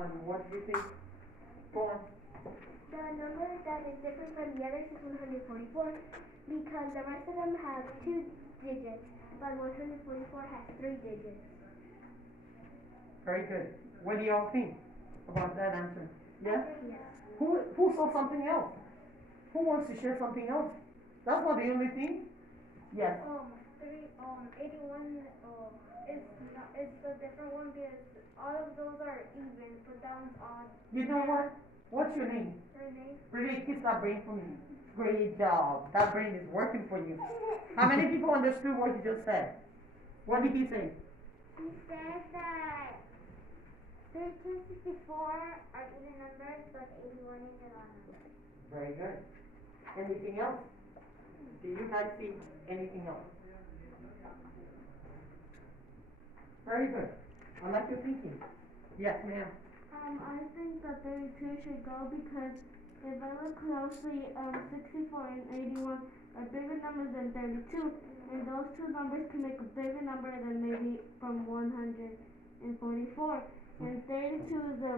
And what do you think? Go on. The number that is different from the others is 144 because the rest of them have 2 digits, but 144 has 3 digits. Very good. What do y'all think about that answer? Yes? Yes. Who saw something else? Who wants to share something else? That's not the only thing? Yes. 81 is the different one because all of those are even, but that one's odd. You know what? What's your name? Renee? Really, kiss that brain for me. Great job. That brain is working for you. How many people understood what you just said? What did he say? He said that 1364 are even numbers, but 81 is an odd number. Very good. Anything else? Do you guys see anything else? Very good. I like your thinking. Yes, ma'am. I think that 32 should go because if I look closely, 64 and 81 are bigger numbers than 32, and those two numbers can make a bigger number than maybe from 144. And 32 is a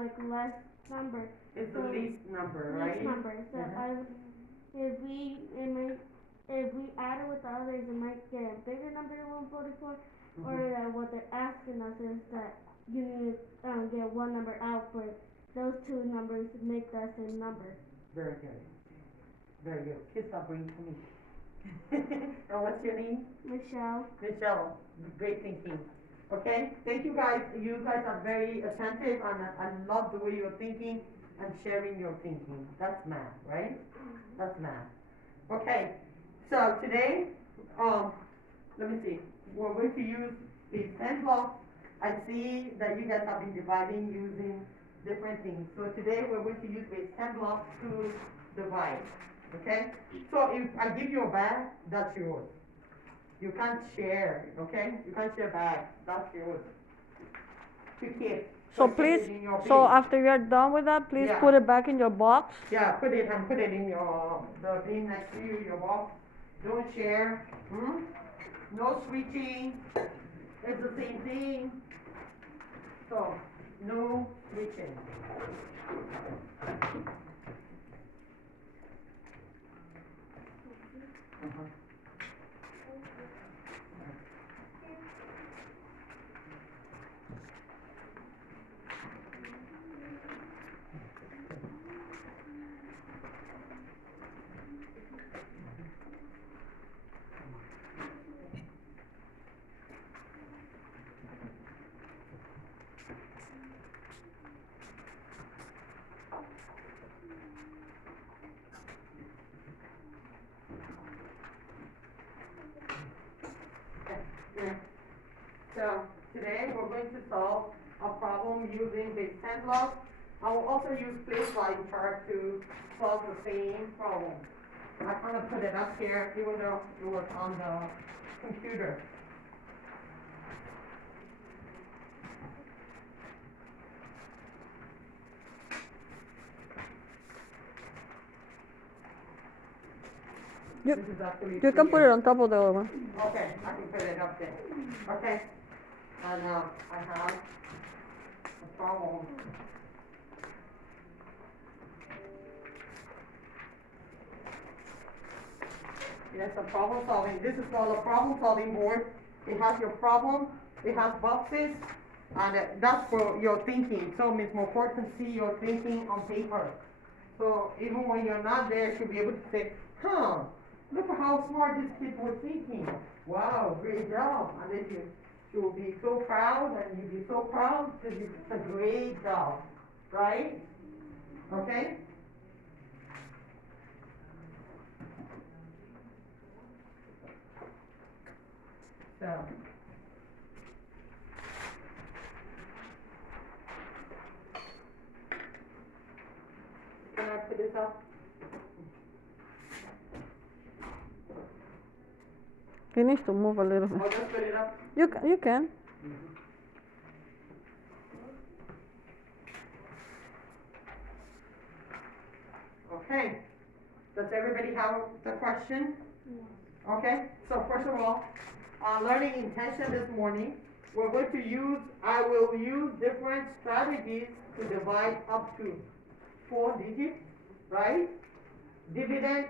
like less number. It's the least number, right? Least number. So if we add it with the others, it might get a bigger number than 144. Or what they're asking us is that you need to get one number out for those two numbers to make that same number. Very good. Very good. Kiss that brain for me. And what's your name? Michelle. Michelle. Great thinking. Okay? Thank you guys. You guys are very attentive and I love the way you're thinking and sharing your thinking. That's math, right? That's math. Okay. So today, let me see. We're going to use these 10 blocks. I see that you guys have been dividing using different things. So today we're going to use these 10 blocks to divide. Okay? So if I give you a bag, that's yours. You can't share, okay? You can't share bags. That's yours. To keep. So keep please, it in your so bin. after you're done with that, please Yeah. put it back in your box. Yeah, put it in your the bin next to you, your box. Don't share. No switching. It's the same thing. So no switching. Yeah. So today we're going to solve a problem using the 10 blocks. I will also use place line chart to solve the same problem. I kind of put it up here even though it was on the computer. You, This is actually you can put it on top of the other one. Okay, I can put it up there. Okay. And I have a problem. Yes, a problem solving. This is called a problem solving board. It has your problem, it has boxes, and that's for your thinking. So Ms. McCord can see your thinking on paper. So even when you're not there, she'll be able to say, look at how smart this kid was thinking. Wow, great job. And then she will be so proud, and you'll be so proud because it's a great job, right? Okay? So. Can I put this up? He needs to move a little I'll bit. just put it up. You can. Okay. Does everybody have the question? Okay. So first of all, learning intention this morning. I will use different strategies to divide up to 4 digits, right? Dividend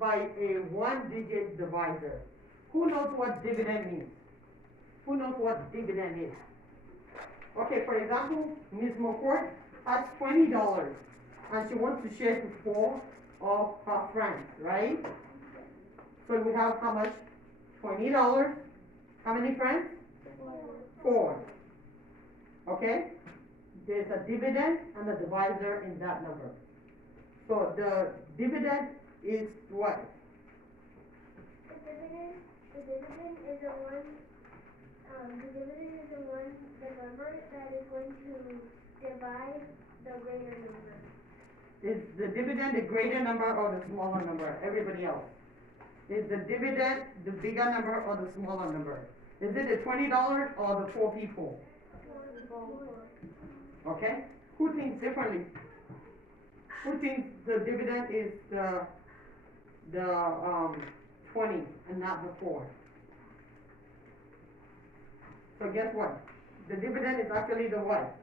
by a 1-digit divisor. Who knows what dividend means? Who knows what dividend is? Okay, for example, Ms. McCourt has $20 and she wants to share to 4 of her friends, right? So we have how much? $20. How many friends? 4. Okay? There's a dividend and a divisor in that number. So the dividend is what? The dividend is the one, the number that is going to divide the greater number. Is the dividend the greater number or the smaller number? Everybody else. Is the dividend the bigger number or the smaller number? Is it the $20 or the 4 people? Okay? Who thinks differently? Who thinks the dividend is the 20 and not the 4? So guess what? The dividend is actually the what?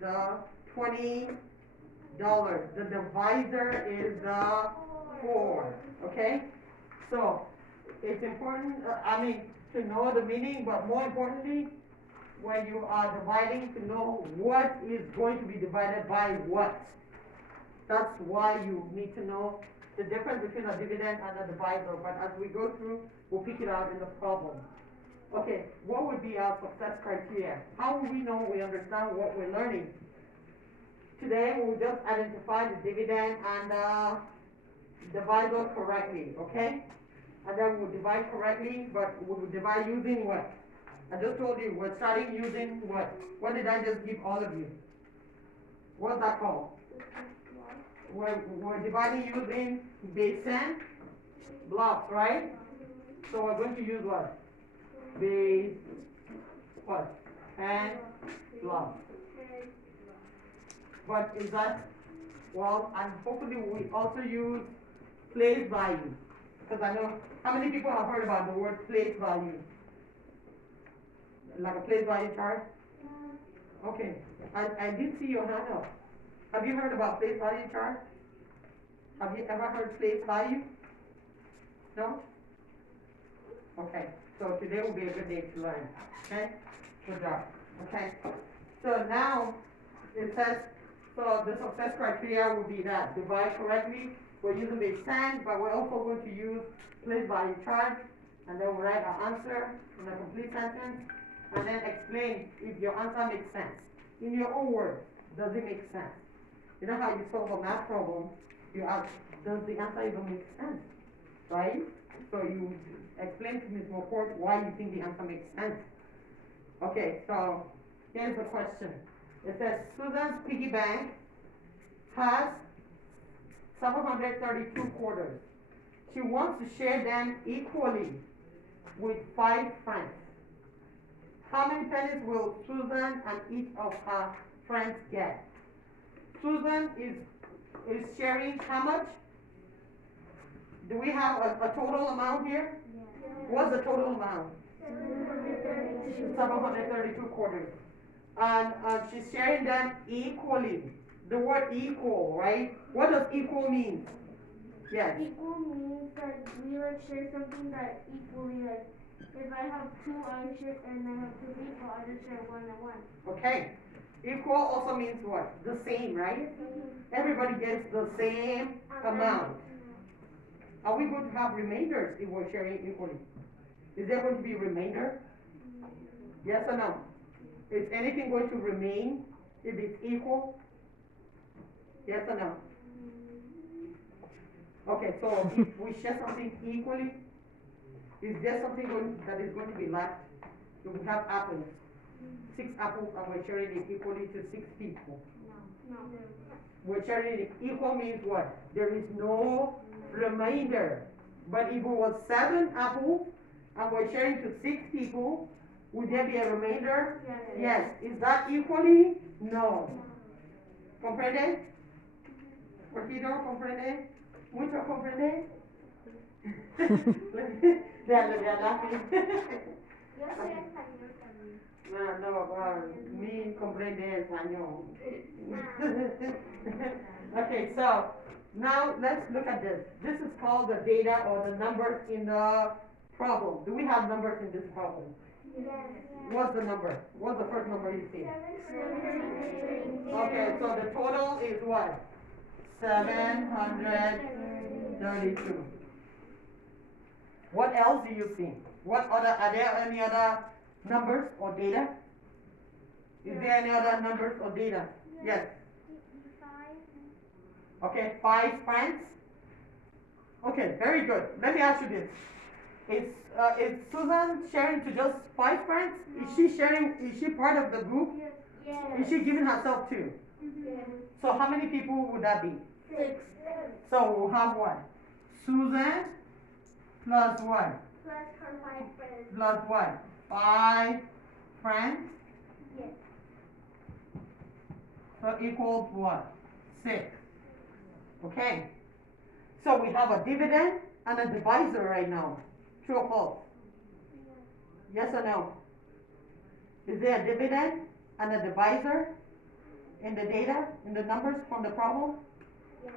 The $20. The divisor is the 4. Okay? So it's important, to know the meaning, but more importantly, when you are dividing, to know what is going to be divided by what. That's why you need to know the difference between a dividend and a divisor. But as we go through, we'll pick it out in the problem. Okay, what would be our success criteria? How will we know we understand what we're learning? Today, we'll just identify the dividend and the divisor correctly, okay? And then we'll divide correctly, but we'll divide using what? I just told you, we're starting using what? What did I just give all of you? What's that called? We're dividing using base 10 blocks, right? So we're going to use what? Base, what? And blocks. But is that, well, and hopefully we also use place value. Because I know, how many people have heard about the word place value? Like a place value chart? Okay, I did see your hand up. Have you heard about place value chart? Have you ever heard place value? No? Okay, so today will be a good day to learn. Okay? Good job. Okay? So now, it says, so the success criteria will be that divide correctly. We're using base 10, but we're also going to use place value chart, and then we'll write our answer in a complete sentence, and then explain if your answer makes sense. In your own words, does it make sense? You know how you solve a math problem, you ask, does the answer even make sense? Right? So you explain to Ms. McCourt why you think the answer makes sense. Okay, so here's the question. It says, Susan's piggy bank has 732 quarters. She wants to share them equally with 5 friends. How many pennies will Susan and each of her friends get? Susan is sharing how much? Do we have a total amount here? What's the total amount? 732 quarters. And she's sharing them equally. The word equal, right? What does equal mean? Yes. Equal means that we share something that equally, if I have 2 I share and I have 2 people, I just share 1 and 1. Okay. Equal also means what? The same, right? Everybody gets the same amount. Are we going to have remainders if we're sharing equally? Is there going to be a remainder? Yes or no? Is anything going to remain if it's equal? Yes or no? Okay, so if we share something equally, is there something that is going to be left? If we have apples, 6 apples, and we're sharing it equally to 6 people. No. We're sharing it equal means what? There is no remainder. But if it was 7 apples, and we're sharing to 6 people, would there be a remainder? Yes. Is that equally? No. ¿Comprende? Poquito, ¿comprende? Mucho, ¿comprende? They're laughing. Yo soy español también. Mi comprende español. Okay, so now let's look at this. This is called the data or the numbers in the problem. Do we have numbers in this problem? Yes. What's the number? What's the first number you see? Okay, so the total is what? 732. What else do you see? Are there any other numbers or data? Is there any other numbers or data? Yes. 5. Okay, 5 friends. Okay, very good. Let me ask you this. Is Susan sharing to just 5 friends? Is she part of the group? Yes. Is she giving herself to? Yes. So how many people would that be? 6. So we'll have what? Susan plus what? Plus her 5 friends. Plus what? 5 friends. Yes. So equals what? 6. Okay. So we have a dividend and a divisor right now. True or false? Yes or no? Is there a dividend and a divisor in the data, in the numbers from the problem? Yes.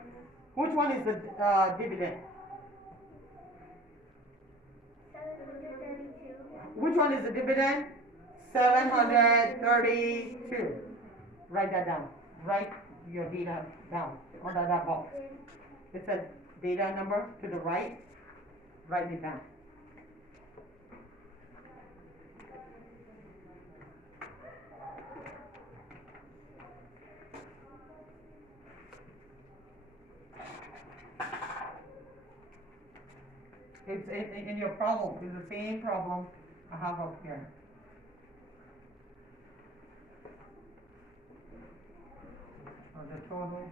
Which one is the dividend? 732. Which one is the dividend? 732. Write that down. Write your data down under that box. It says data number to the right. Write it down. It's in your problem. It's the same problem I have up here. So the total